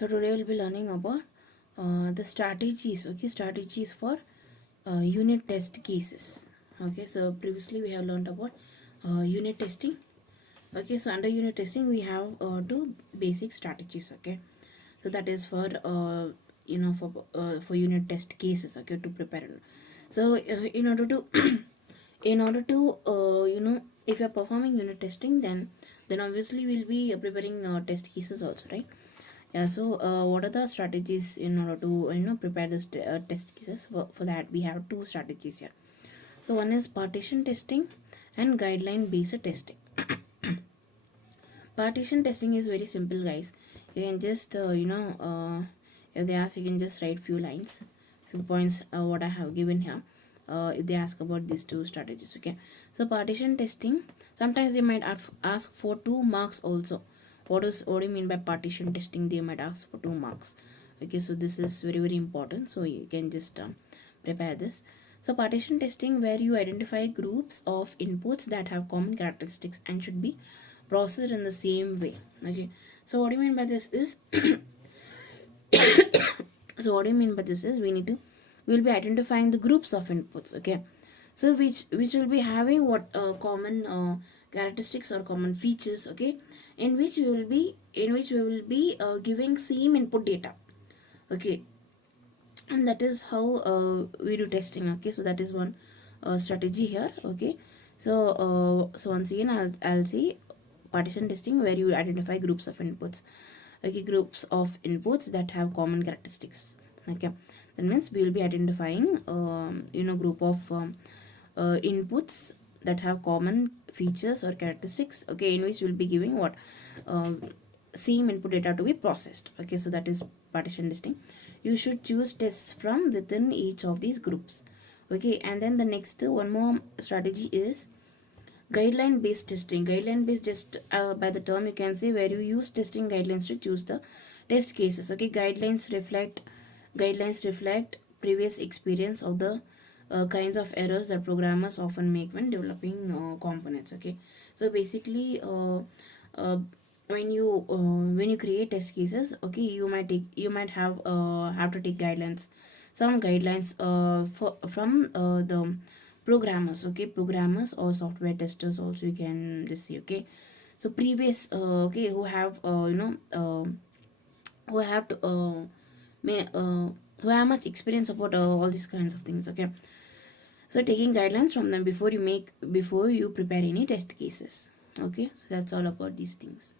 So today we'll be learning about the strategies, okay, strategies for unit test cases. Okay, so previously we have learned about unit testing. Okay, so under unit testing we have two basic strategies. Okay, so that is for for unit test cases. Okay, to prepare. So in order to in order to if you're performing unit testing, then obviously we'll be preparing test cases also, right? Yeah, so what are the strategies in order to prepare this test cases? For that we have two strategies here. So one is partition testing and guideline based testing. Partition testing is very simple, guys. You can just if they ask, you can just write few lines, few points, what I have given here. If they ask about these two strategies, okay. So partition testing, sometimes they might ask for 2 marks also. What do you mean by partition testing? They might ask for 2 marks. Okay, so this is very very important, so you can just prepare this. So partition testing, where you identify groups of inputs that have common characteristics and should be processed in the same way. Okay, so what do you mean by this is so what do you mean by this is we'll be identifying the groups of inputs. Okay, so which will be having what common characteristics or common features. Okay, in which we will be giving same input data. Okay, and that is how we do testing. Okay, so that is one strategy here. Okay, so once again I'll say partition testing, where you identify groups of inputs. Okay, groups of inputs that have common characteristics. Okay, that means we will be identifying group of inputs that have common features or characteristics. Okay, in which we'll be giving what um, same input data to be processed. Okay, so that is partition testing. You should choose tests from within each of these groups. Okay, and then the next one more strategy is guideline based testing. Guideline based, just by the term you can say, where you use testing guidelines to choose the test cases. Okay, guidelines reflect previous experience of the kinds of errors that programmers often make when developing components. Okay, so basically uh, when you create test cases, okay, you might have to take guidelines, some guidelines from the programmers. Okay, programmers or software testers also, you can just see. Okay, so previous okay, who have to may who have much experience about all these kinds of things. Okay, so taking guidelines from them before you prepare any test cases. Okay, so that's all about these things.